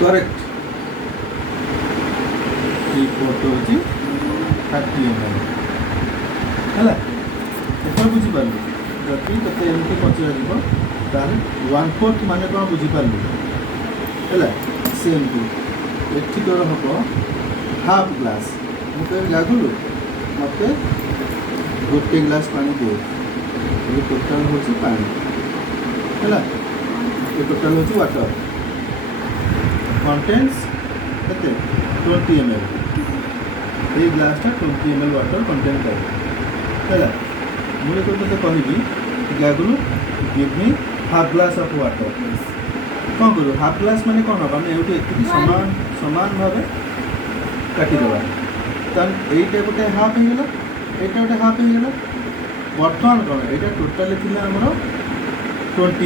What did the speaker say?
correct ये photo होची 30 ml है एथर बुझीपार जदि ते एमती पचरा जीव तार 1/4 मान कौन बुझीपार है सेमती एठी तोर हम हाफ ग्लास मुझे गागुलु मत गोटे ग्लास पानी दे ये टोटाल हूँ पानी है ये टोटाल हूँ वाटर कंटेन्स के 20 ml ये ग्लासटा 20 ml वाटर कंटेन करे है मुझे तो कहबी गागुलु give me half glass of water कौन करूँ हाफ ग्लास माने कौन हम ये सामान सामान भाव काटिदेवा कारण यहीटा गोटे हाफ हो गला यहाँ गोटे हाफ हो गला बर्तमान कौन यहाँ टोटाली थी आमर 20